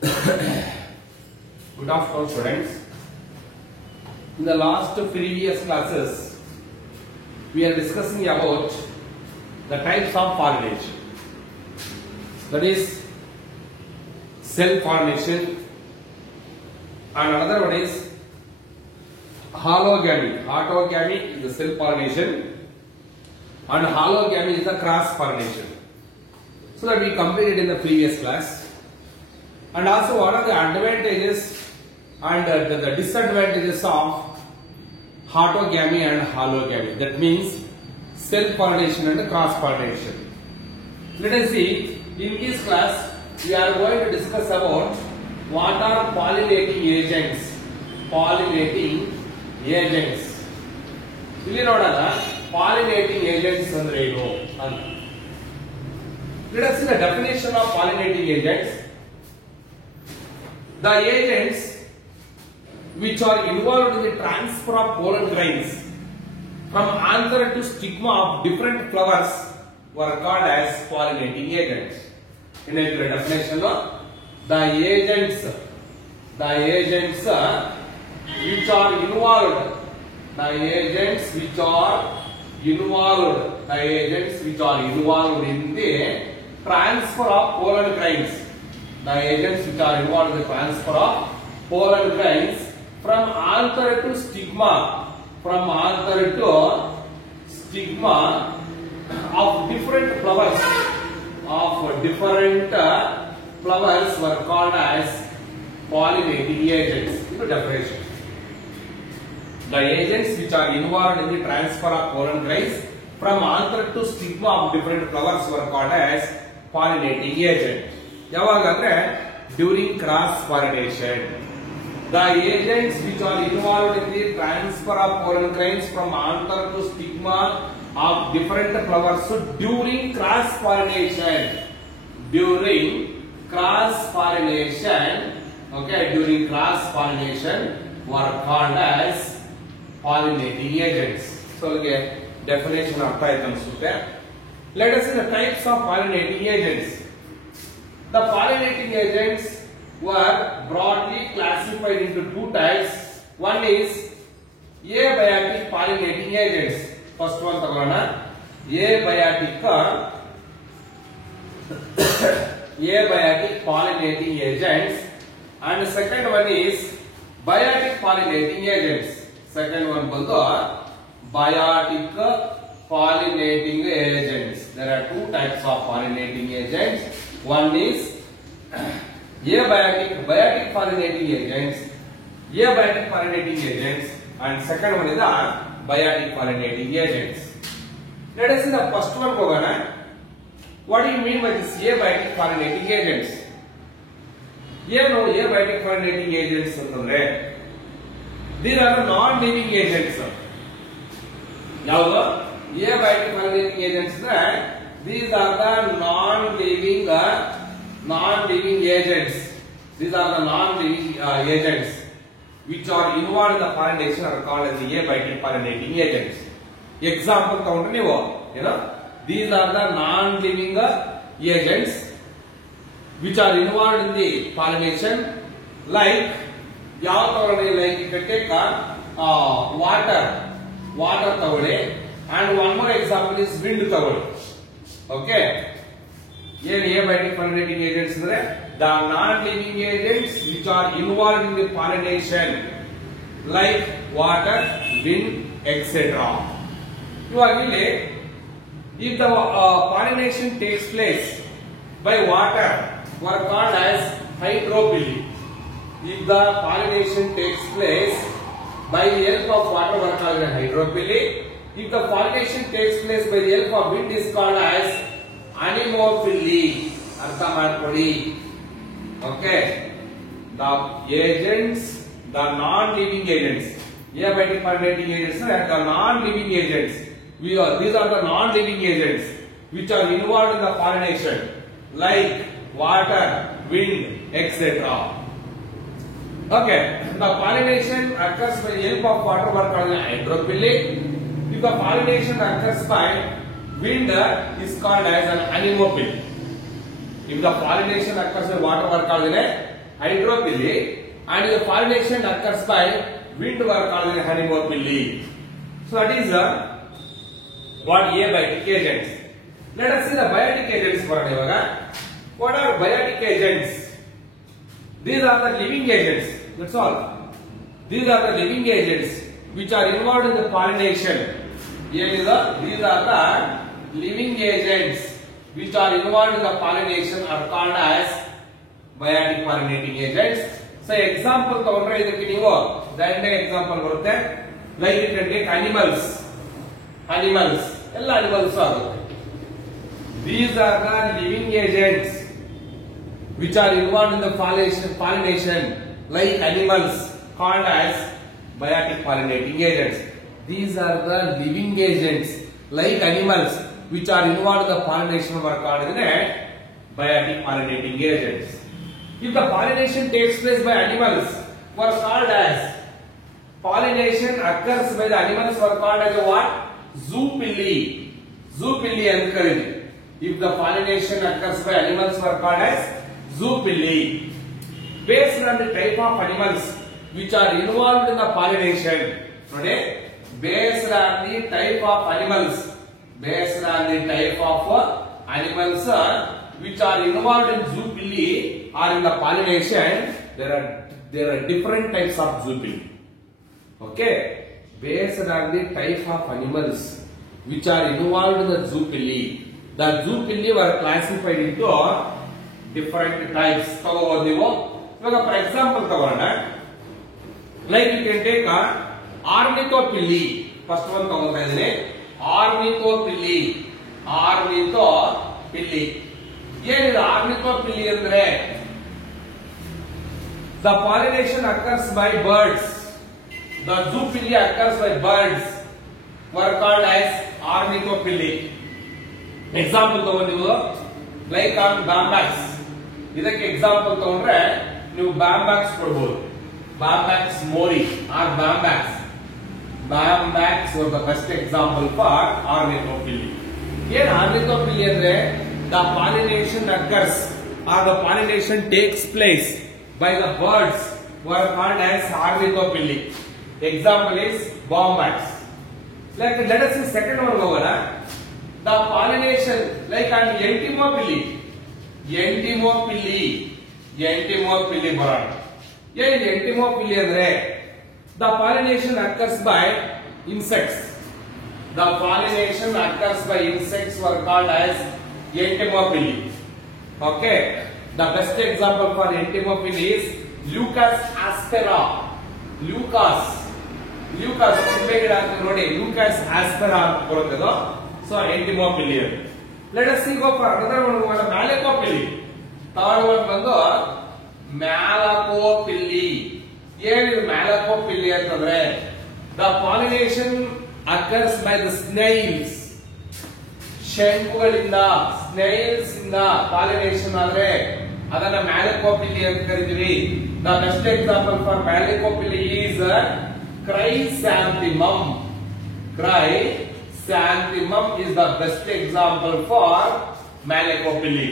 Good afternoon, students. In the last previous classes, we are discussing about the types of pollination. That is self-pollination, and another one is hologamy. Autogamy is the self-pollination, and hologamy is the cross-pollination. So that we completed in the previous class. And also, what are the advantages and the disadvantages of autogamy and hologamy? That means self-pollination and cross-pollination. Let us see, in this class, we are going to discuss about what are pollinating agents. Pollinating agents. ಇಲ್ಲಿ ನೋಡೋಣ pollinating agents ಅಂದ್ರೆ ಏನು ಅಂತ. Let us see the definition of pollinating agents. The agents which are involved in the transfer of pollen grains from anther to stigma of different flowers were called as pollinating agents. In the definition, the agents which are involved, the agents which are involved in the transfer of pollen grains. The agents which are involved in the transfer of pollen grains from anther to stigma, of different flowers were called as pollinating agents. Into definition. The agents which are involved in the transfer of pollen grains from anther to stigma of different flowers were called as pollinating agent. ಯಾವಾಗಂದ್ರೆ during cross pollination. The agents which are involved in the transfer of pollen grains from anther to stigma of different flowers during cross pollination. During cross pollination were called as pollinating agents. So again, definition of items. Let us see the types of pollinating agents. The pollinating agents were broadly classified into two types. One is abiotic pollinating agents. First one ತಗೊಳ್ಳೋಣ. abiotic pollinating agents, and the second one is biotic pollinating agents. Second one ಬಂದು biotic pollinating agents. There are two types of pollinating agents. One is abiotic pollinating agents, and second one is the biotic pollinating agents. Let us see the first one. What do you mean by this abiotic pollinating agents? Abiotic pollinating agents ಅಂತಂದ್ರೆ these are the non-living agents. ಯಾವುದು abiotic pollinating agents ಅಂದ್ರೆ these are the non-living agents. These are the non-living agents which are involved in the pollination are called as the abiotic pollinating agents. Example ತಗೊಂಡ್ರೆ ನೀವು these are the non-living agents which are involved in the pollination, like ಯಾವ ತಗೊಳ್ಳಿ, like you can take water ತಗೊಳ್ಳಿ, and one more example is wind ತಗೊಳ್ಳಿ. Okay, abiotic pollinating agents ಅಂದ್ರೆ the non-living agents which are involved in the pollination, like water, wind, etc. ಇವಾಗ ಇಲ್ಲಿ if the pollination takes place by water were called as hydropily. If the pollination takes place by the help of water were called as hydropily. If the pollination takes place by the help of wind is called as anemophily. ಅರ್ಥ ಮಾಡ್ಕೊಳ್ಳಿ. Okay, the agents, the non-living agents, abiotic pollinating agents are the non-living agents. These are the non-living agents which are involved in the pollination, like water, wind, etc. Okay, the pollination occurs by the help of water were called hydropily. If the pollination occurs by wind is called as an anemophily. If the pollination occurs by water, we are called hydropilly, and the pollination occurs by wind were called as honeymothpilly. So that is what abiotic agents. Let us see the biotic agents for ivaga. What are biotic agents? These are the living agents. That's all. These are the living agents which are involved in the pollination. These are the living agents which are involved in the pollination are called as biotic pollinating agents. So example ತಗೊಂಡ್ರೆ ಇದಕ್ಕೆ ನೀವು ದಂಡೆ example ಬರುತ್ತೆ. Like you can take animals ಎಲ್ಲ animals ಆಗುತ್ತೆ. These are the living agents which are involved in the pollination like animals called as biotic pollinating agents. These are the living agents like animals which are involved in the pollination are called as biotic pollinating agents. If the pollination takes place by animals were called as pollination occurs by the animals were called as what? Zoopilly ಅಂತ ಕರೀತೀವಿ. If the pollination occurs by animals were called as zoopilly. Based on the type of animals which are involved in the pollination. Note, based on the type of animals which are involved in zoopilly or in the pollination, there are different types of zoopilly. Okay, based on the type of animals which are involved in the zoopilly were classified into different types. For example, like you can take ornithopilly. First one ornithopilly. ಏನಿದೆ ornithopilly ಅಂದ್ರೆ the pollination occurs by birds. The zoopilly occurs by birds were called as ornithopilly. Example ತಗೊಂಡಿದ್ದು like on bambax. ಇದಕ್ಕೆ example ತಗೊಂಡ್ರೆ ನೀವು bambax ಕೊಡಬಹುದು. Bambax mori or bambax. Bambax was the best example for ornithopilly. ಏನು ornithopilly ಅಂದ್ರೆ the pollination occurs or the pollination takes place by the birds were called as ornithopilly. Example is bombax. Like let us see second one ಹೋಗೋಣ. The pollination like on entomopilly ಬರೋಣ. ಏನು entomopilly ಅಂದ್ರೆ the pollination occurs by insects. The pollination occurs by insects were called as entomopilly. Okay, the best example for entomopilly is Leucas aspera. Leucas ನೋಡಿ Leucas aspera ಬರುತ್ತದು. So entomopilly. Let us see go for another one. Malacopilly. Third one ಬಂದು Malacopilly. ಏನಿದು Malacopilly ಅಂತಂದ್ರೆ the pollination occurs by the snails. ಶಂಕುಗಳಿಂದ snails ಇಂದ pollination ಆದ್ರೆ ಅದನ್ನ ಮ್ಯಾಲಕೋಪಿಲಿ ಅಂತ ಕರಿತೀವಿ. The best example for Malacopilly is Chrysanthemum. Chrysanthemum is the best example for Malacopilly.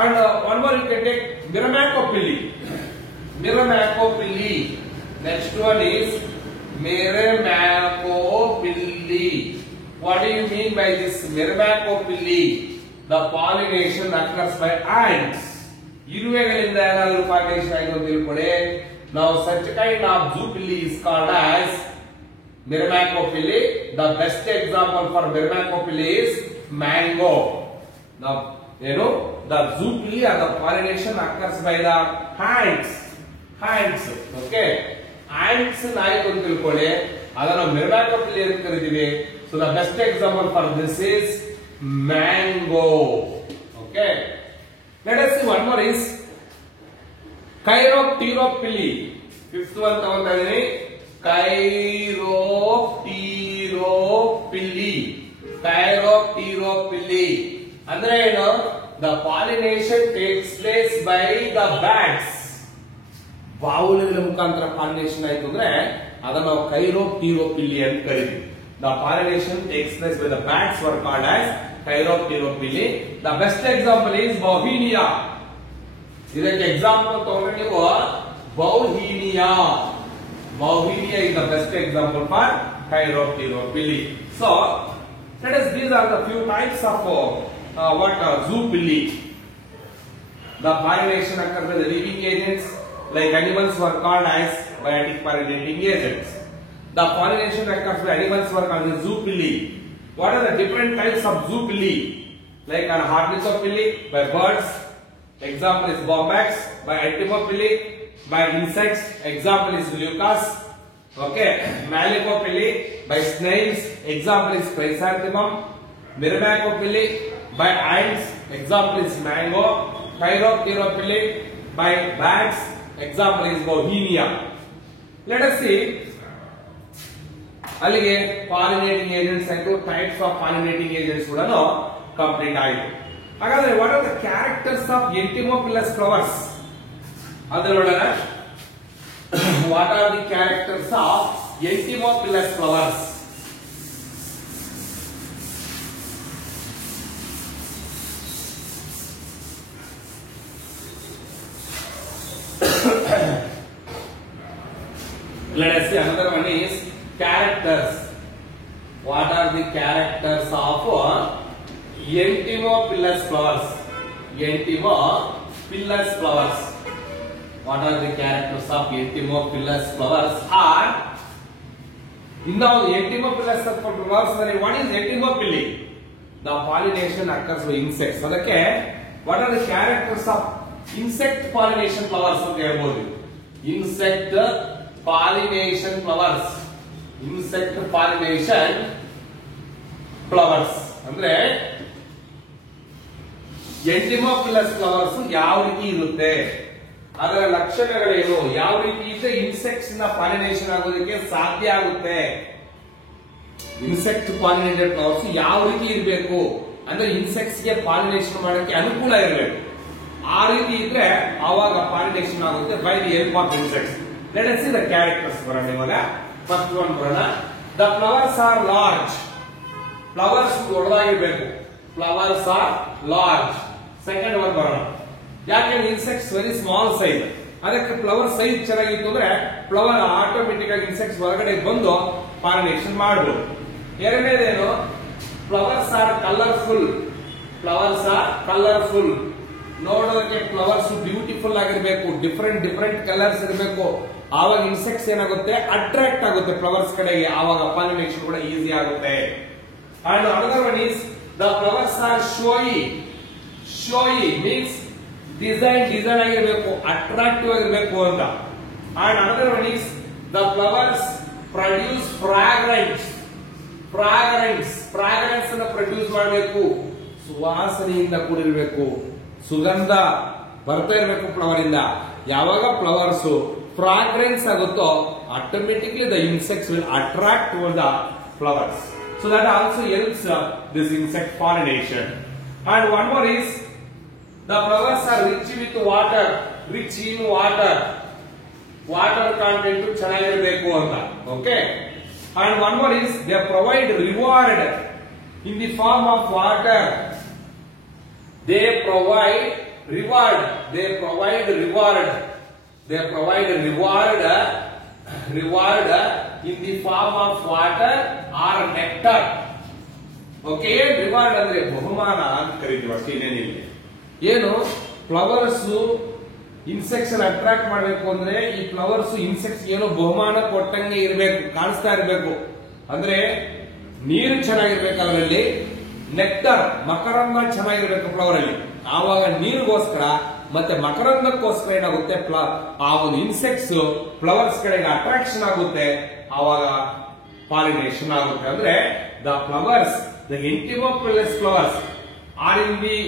And one more you can take Myrmecopilly. Next one is Myrmecopilly. What do you mean by this Myrmecopilly? The pollination occurs by ants. ಇರುವೆಗಳಿಂದ ಏನಾದರೂ pollination ಆಗಿದೆ ಅಂತ ತಿಳ್ಕೊಳ್ಳಿ. Now such kind of zoopilly is called as Myrmecopilly. The best example for Myrmecopilly is mango. Now, the zoopilly or the pollination occurs by the ants. Okay, ants ಆಯ್ತು ಅಂತ ತಿಳ್ಕೊಳ್ಳಿ. ಅದನ್ನ Myrmecopilly ಅಂತ ಕರಿತೀವಿ. So the best example for this is mango. Okay, let us see one more is Chiropteropilly. Fifth one ತಗೊಂತಾ ಇದೀನಿ. Chiropteropilly ಅಂದ್ರೆ ಏನು? The pollination takes place by the bats. ಬಾವುಲಿಗಳ ಮುಖಾಂತರ pollination ಆಯ್ತು ಅಂದ್ರೆ ಅದನ್ನ ನಾವು Chiropteropilly ಅಂತ ಕರೀತೀವಿ. The pollination takes place by the bats were called as Chiropteropilly. The best example is Bauhinia. ಇದಕ್ಕೆ ಎಕ್ಸಾಂಪಲ್ ತಗೊಂಡ್ರೆ ನೀವು ಬೌಹೀನಿಯಾ. Bauhinia is the best example for Chiropteropilli. So, let us, these are the few types of zoopilli. The pollination occurs by the living agents, like animals were called as biotic pollinating agents. The pollination occurs by animals were called as zoopilli. What are the different types of zoopilli? Like Ornithopilli by birds, example is Bombax. By Entomopilli by insects, example is Leucas. Okay, Malipopilli by snails, example is Chrysanthemum. Myrmecopilli by ants, example is mango. Chiropteropilli by bats, example is Bauhinia. Let us see. ಅಲ್ಲಿಗೆ pollinating agents ಆಯ್ತು, types of pollinating agents ಕೂಡ complete ಆಯಿತು. ಹಾಗಾದ್ರೆ what are the characters of entomophilous flowers ಅದನ್ನ ನೋಡೋಣ. What are the characters of entomophilous flowers? Let us see, another one is characters. What are the characters of Entomopilus flowers? Entomopilus flowers. What are the characters of Entomopilus flowers? Are now Entomopilus flowers. What is Entomopilli? The pollination occurs by insects. Okay. What are the characters of insect pollination flowers? Okay, insect pollination flowers. Insect pollination flowers ಅಂದ್ರೆ ಎಂಟಿಮೋಫಿಲಸ್ flowers ಯಾವ ರೀತಿ ಇರುತ್ತೆ, ಅದರ ಲಕ್ಷಣಗಳೇನು, ಯಾವ ರೀತಿ ಇದ್ರೆ insects ನ ಪಾಲಿನೇಷನ್ ಆಗೋದಕ್ಕೆ ಸಾಧ್ಯ ಆಗುತ್ತೆ, ಇನ್ಸೆಕ್ಟ್ ಪಾಲಿನೇಟೆಡ್ ಫ್ಲವರ್ಸ್ ಯಾವ ರೀತಿ ಇರಬೇಕು ಅಂದ್ರೆ ಇನ್ಸೆಕ್ಟ್ಸ್ ಗೆ ಪಾಲಿನೇಷನ್ ಮಾಡಕ್ಕೆ ಅನುಕೂಲ ಇರಬೇಕು. ಆ ರೀತಿ ಇದ್ರೆ ಆವಾಗ ಪಾಲಿನೇಷನ್ ಆಗುತ್ತೆ by the help of insects. Let us see the characters ಬರೋಣ. ಇವಾಗ ಫಸ್ಟ್ ಒನ್ ಬರೋಣ. The flowers are large. Flowers ದೊಡ್ಡದಾಗಿರ್ಬೇಕು. Flowers are large. Second one ಬರೋಣ. ಯಾಕೆಂದ್ರೆ ಇನ್ಸೆಕ್ಟ್ಸ್ ವೆರಿ ಸ್ಮಾಲ್ ಸೈಜ್, ಅದಕ್ಕೆ ಫ್ಲವರ್ ಸೈಜ್ ಚೆನ್ನಾಗಿತ್ತು ಅಂದ್ರೆ ಫ್ಲವರ್ ಆಟೋಮೆಟಿಕ್ ಆಗಿ ಇನ್ಸೆಕ್ಟ್ಸ್ ಹೊರಗಡೆ ಬಂದು ಪಾಲಿನೇಷನ್ ಮಾಡಬಹುದು. ಎರಡನೇದೇನು, flowers are colourful. Flowers are colourful. ನೋಡೋದಕ್ಕೆ ಫ್ಲವರ್ಸ್ ಬ್ಯೂಟಿಫುಲ್ ಆಗಿರ್ಬೇಕು, ಡಿಫರೆಂಟ್ ಕಲರ್ಸ್ ಇರಬೇಕು. ಆವಾಗ ಇನ್ಸೆಕ್ಟ್ಸ್ ಏನಾಗುತ್ತೆ, ಅಟ್ರಾಕ್ಟ್ ಆಗುತ್ತೆ ಫ್ಲವರ್ಸ್ ಕಡೆಗೆ, ಆವಾಗ ಪಾಲಿನೇಷನ್ ಕೂಡ ಈಸಿ ಆಗುತ್ತೆ. And another one is the flowers are showy. Showy means design ಆಗಿರಬೇಕು, ಅಟ್ರಾಕ್ಟಿವ್ ಆಗಿರಬೇಕು ಅಂತ. And another one is the flowers produce fragrance. Fragrance ಅನ್ನು ಪ್ರೊಡ್ಯೂಸ್ ಮಾಡಬೇಕು, ಸುವಾಸನೆಯಿಂದ ಕೂಡಿರಬೇಕು, ಸುಗಂಧ ಬರ್ತಾ ಇರಬೇಕು ಫ್ಲವರ್ ಇಂದ. ಯಾವಾಗ ಫ್ಲವರ್ಸ್ ಫ್ರಾಗ್ರೆನ್ಸ್ ಆಗುತ್ತೋ automatically the insects will attract toward the flowers. So that also helps this insect pollination. And one more is the flowers are rich with water. Rich in water. Water content ಚೆನ್ನಾಗಿರಬೇಕು ಅಂತ. Okay. And one more is they provide reward in the form of water. They provide reward. They provide reward in the form of water or nectar. Okay, reward ಅಂದ್ರೆ ಬಹುಮಾನ ಅಂತ ಕರೀತೀವಿ ಅಷ್ಟೇ, ಇನ್ನೇನಿಲ್ಲ. ಏನು flowers insects attract ಮಾಡಬೇಕು ಅಂದ್ರೆ ಈ ಫ್ಲವರ್ಸ್ ಇನ್ಸೆಕ್ಟ್ಸ್ ಏನೋ ಬಹುಮಾನ ಕೊಟ್ಟಂಗೆ ಇರಬೇಕು, ಕಾಣಿಸ್ತಾ ಇರಬೇಕು. ಅಂದ್ರೆ ನೀರು ಚೆನ್ನಾಗಿರ್ಬೇಕು, ಅದರಲ್ಲಿ ನೆಕ್ಟರ್ ಮಕರಂದ ಚೆನ್ನಾಗಿರ್ಬೇಕು ಫ್ಲವರ್ ಅಲ್ಲಿ. ಆವಾಗ ನೀರಿಗೋಸ್ಕರ ಮತ್ತೆ ಮಕರಂದಕ್ಕೋಸ್ಕರ ಏನಾಗುತ್ತೆ, ಆ ಒಂದು ಇನ್ಸೆಕ್ಟ್ಸ್ ಫ್ಲವರ್ಸ್ ಕಡೆಗೆ ಅಟ್ರಾಕ್ಷನ್ ಆಗುತ್ತೆ, ಆವಾಗ ಪಾಲಿನೇಷನ್ ಆಗುತ್ತೆ. ಅಂದ್ರೆ the flowers, the entomophilous flowers are in the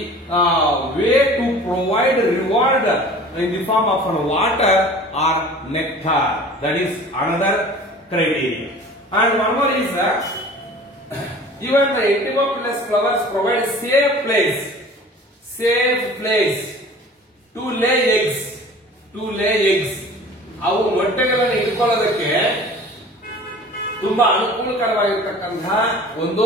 way to provide reward in the form of water or nectar. That is another criteria. And one more is that even the Entomopilus flowers provide safe place to lay eggs. ಅವು ಮೊಟ್ಟೆಗಳನ್ನು ಇಟ್ಕೊಳ್ಳೋದಕ್ಕೆ ತುಂಬಾ ಅನುಕೂಲಕರವಾಗಿರ್ತಕ್ಕಂತಹ ಒಂದು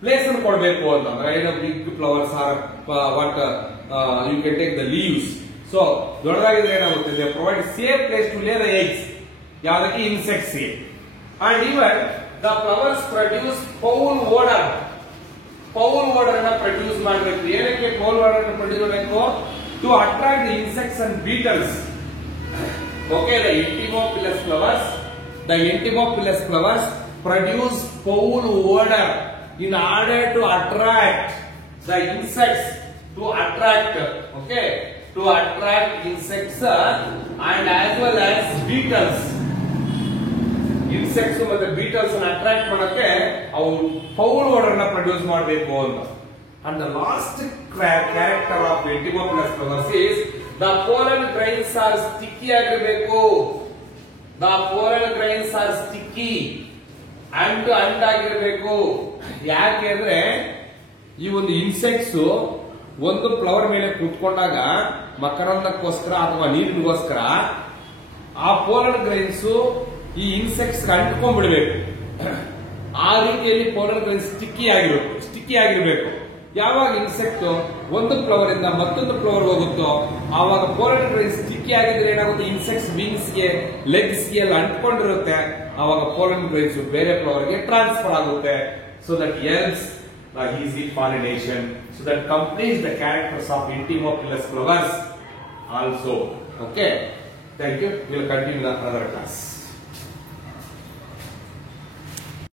place ಅನ್ನು ಕೊಡಬೇಕು ಅಂತಂದ್ರೆ, big flowers are what you can take the leaves. So ದೊಡ್ಡದಾಗಿದ್ರೆ ಏನಾಗುತ್ತೆ, they provide safe place to lay the eggs. ಯಾವುದಕ್ಕೆ? insects ಗೆ. And even the flowers produce foul odor. Foul odor ಅನ್ನ ಪ್ರೊಡ್ಯೂಸ್ ಮಾಡಬೇಕು. ಏನಕ್ಕೆ foul odor ಅನ್ನು produce ಮಾಡಬೇಕು? To attract the insects and beetles. Okay, the entomophilous flowers produce foul odor in order to attract the insects, to attract insects and as well as beetles. Insects ಮತ್ತೆ beetles ಅನ್ನು attract ಮಾಡಕ್ಕೆ ಅವು foul odour ಅನ್ನ produce ಮಾಡಬೇಕು ಅಂತ. And the last character of entomophilous flowers is the pollen grains are sticky ಆಗಿರಬೇಕು. The pollen grains are sticky and ಆಗಿರಬೇಕು. ಯಾಕೆ ಅಂದ್ರೆ ಈ ಒಂದು ಇನ್ಸೆಕ್ಟ್ಸ್ ಒಂದು ಫ್ಲವರ್ ಮೇಲೆ ಕೂತ್ಕೊಂಡಾಗ ಮಕರಂದಕ್ಕೋಸ್ಕರ ಅಥವಾ ನೀರಿಗೋಸ್ಕರ ಆ ಪೋಲನ್ ಗ್ರೈನ್ಸ್ ಈ ಇನ್ಸೆಕ್ಟ್ಸ್ ಅಂಟ್ಕೊಂಡ್ಬಿಡ್ಬೇಕು. ಆ ರೀತಿಯಲ್ಲಿ ಪೋಲನ್ ಗ್ರೈನ್ಸ್ ಸ್ಟಿಕ್ಕಿ ಆಗಿರ್ಬೇಕು. ಯಾವಾಗ ಇನ್ಸೆಕ್ಟ್ ಒಂದು ಫ್ಲವರ್ ಇಂದ ಮತ್ತೊಂದು ಫ್ಲವರ್ ಹೋಗುತ್ತೋ ಆವಾಗ ಪೋಲನ್ ಗ್ರೈನ್ಸ್ ಸ್ಟಿಕ್ಕಿ ಆಗಿದ್ರೆ ಏನಾಗುತ್ತೆ, ಇನ್ಸೆಕ್ಟ್ಸ್ ವಿಂಗ್ಸ್ ಗೆ ಲೆಗ್ಸ್ ಗೆ ಎಲ್ಲ ಅಂಟ್ಕೊಂಡಿರುತ್ತೆ. ಆವಾಗ ಪೋಲನ್ ಗ್ರೈನ್ಸ್ ಬೇರೆ ಫ್ಲವರ್ ಗೆ ಟ್ರಾನ್ಸ್ಫರ್ ಆಗುತ್ತೆ. So that helps the easy pollination. So that completes the characters of entomophilous flowers also. Okay. Thank you. We will continue in another class.